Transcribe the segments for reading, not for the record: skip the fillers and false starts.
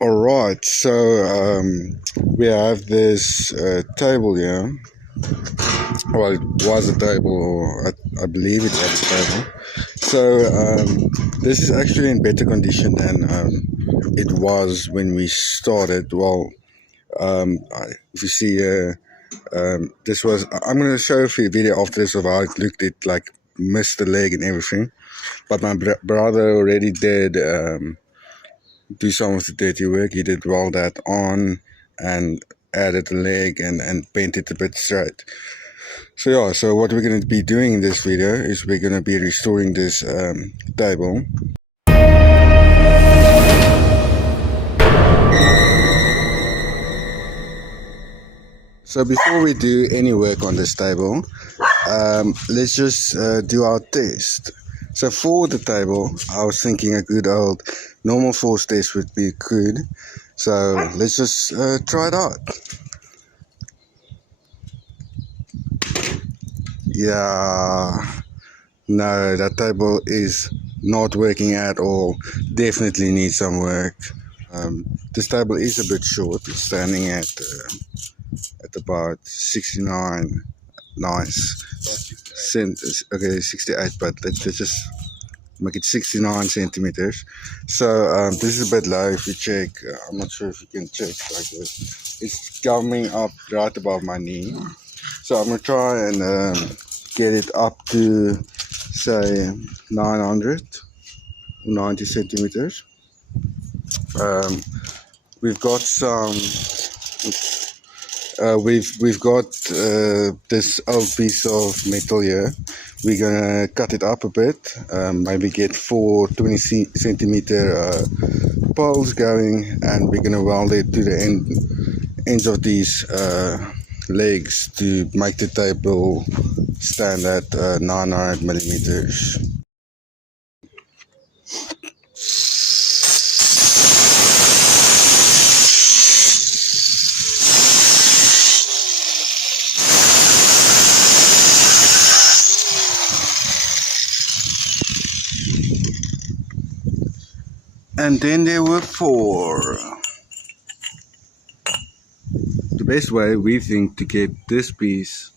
Alright, so we have this table here. Well, it was a table, or I believe it was a table. So this is actually in better condition than it was when we started. Well, if you see, this was. I'm going to show a video after this of how it looked. It like missed the leg and everything. But my brother already did do some of the dirty work. He did weld that on and added the leg and paint it a bit straight. So yeah, so what we're going to be doing in this video is we're going to be restoring this table. So before we do any work on this table, let's just do our test. So for the table, I was thinking a good old normal force test would be good. So let's just try it out. Yeah, no, that table is not working at all. Definitely needs some work. This table is a bit short. It's standing at about 69. Nice. Okay, 68, but let's just make it 69 centimeters. So this is a bit low. If you check, I'm not sure if you can check like this. It's coming up right above my knee. So I'm gonna try and get it up to say 900 or 90 centimeters. We've got some. We've got this old piece of metal here. We're gonna cut it up a bit, maybe get 4 20 centimeter poles going, and we're gonna weld it to the ends of these legs to make the table stand at 900 millimeters. And then there were 4. The best way we think to get this piece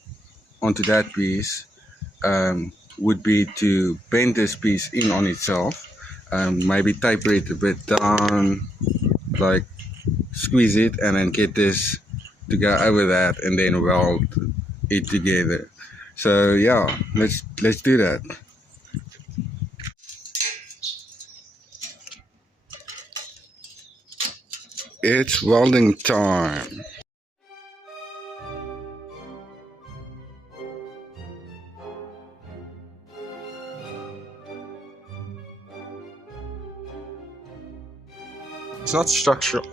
onto that piece would be to bend this piece in on itself, maybe taper it a bit down, like squeeze it, and then get this to go over that, and then weld it together. So yeah, let's do that. It's welding time. It's not structural.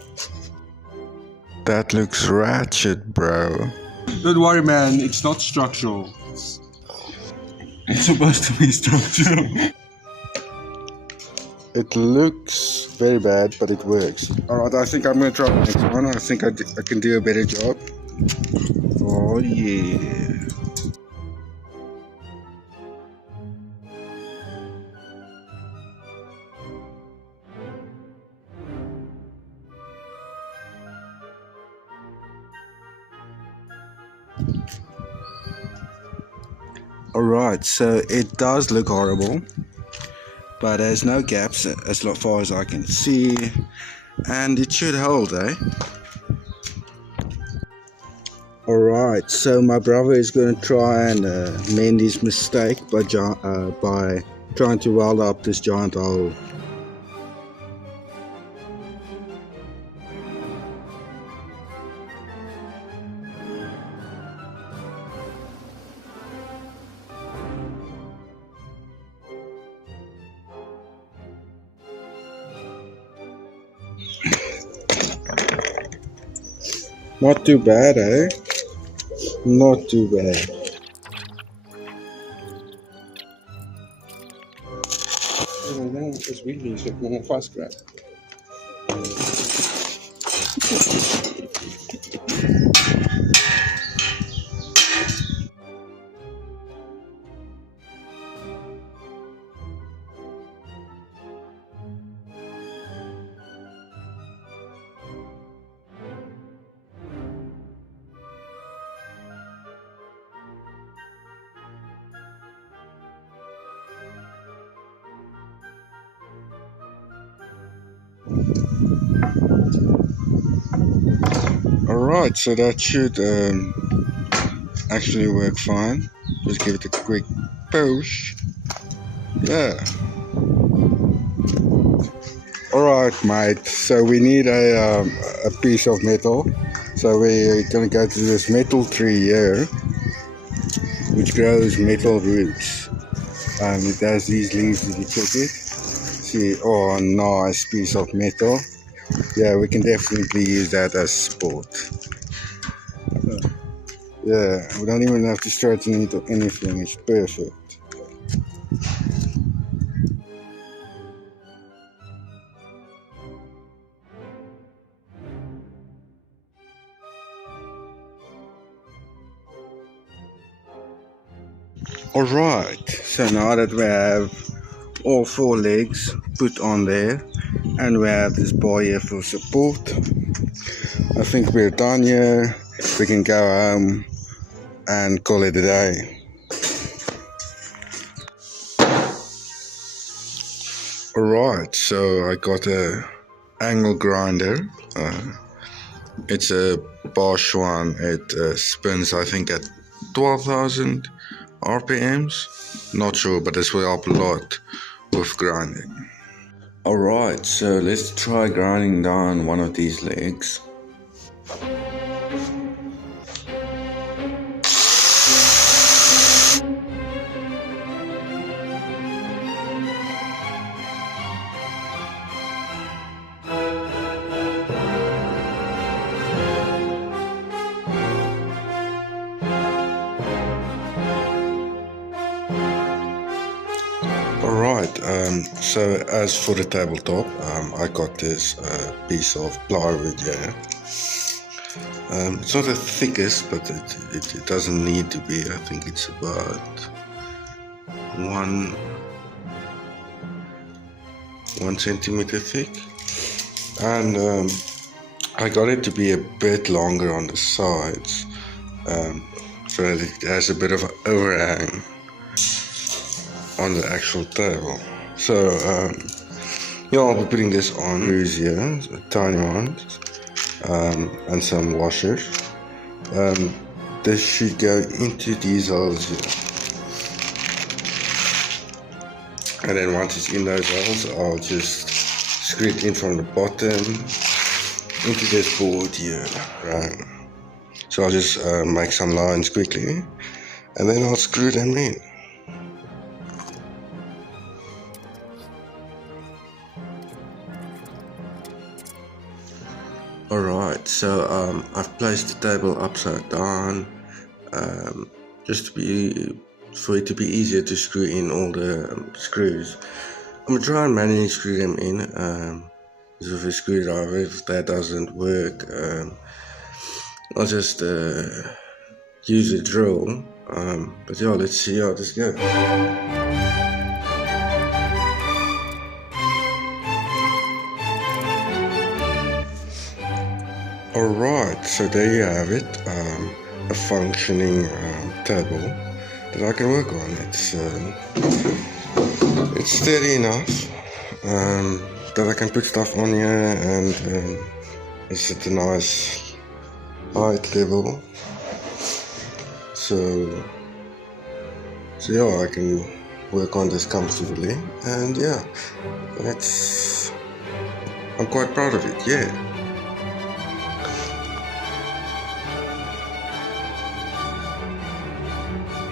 That looks ratchet, bro. Don't worry, man. It's not structural. It's supposed to be structural. It looks very bad, but it works. Alright, I think I'm going to try the next one. I think I can do a better job. Oh yeah. Alright, so it does look horrible, but there's no gaps as far as I can see, and it should hold, eh? Alright, so my brother is going to try and mend his mistake by trying to weld up this giant hole. Not too bad, eh? Not too bad. It's really so fast grab. Alright, so that should actually work fine. Just give it a quick push. Yeah. Alright, mate, so we need a piece of metal. So we're gonna go to this metal tree here, which grows metal roots. It has these leaves, if you check it. See, oh, nice piece of metal. Yeah, we can definitely use that as support. Yeah, we don't even have to straighten it or anything, it's perfect. Alright, so now that we have all 4 legs put on there and we have this bar here for support, I think we're done here. We can go home and call it a day. Alright, so I got a angle grinder. It's a Bosch one. It spins, I think, at 12,000 RPMs. Not sure, but this will help a lot with grinding. Alright, so let's try grinding down one of these legs. Alright, so as for the tabletop, I got this piece of plywood here. It's not the thickest, but it doesn't need to be. I think it's about 1 centimeter thick. And I got it to be a bit longer on the sides, so that it has a bit of an overhang on the actual table. So yeah, I'll be putting this on screws here, tiny ones, and some washers. This should go into these holes here, and then once it's in those holes, I'll just screw it in from the bottom into this board here, right? So I'll just make some lines quickly, and then I'll screw them in. Alright, so I've placed the table upside down, just for it to be easier to screw in all the screws. I'm gonna try and manually screw them in with a screwdriver. If that doesn't work, I'll just use a drill. But yeah, let's see how this goes. Alright, so there you have it, a functioning table that I can work on. It's steady enough that I can put stuff on here, and it's at a nice height level. So yeah, I can work on this comfortably, and yeah, I'm quite proud of it, yeah.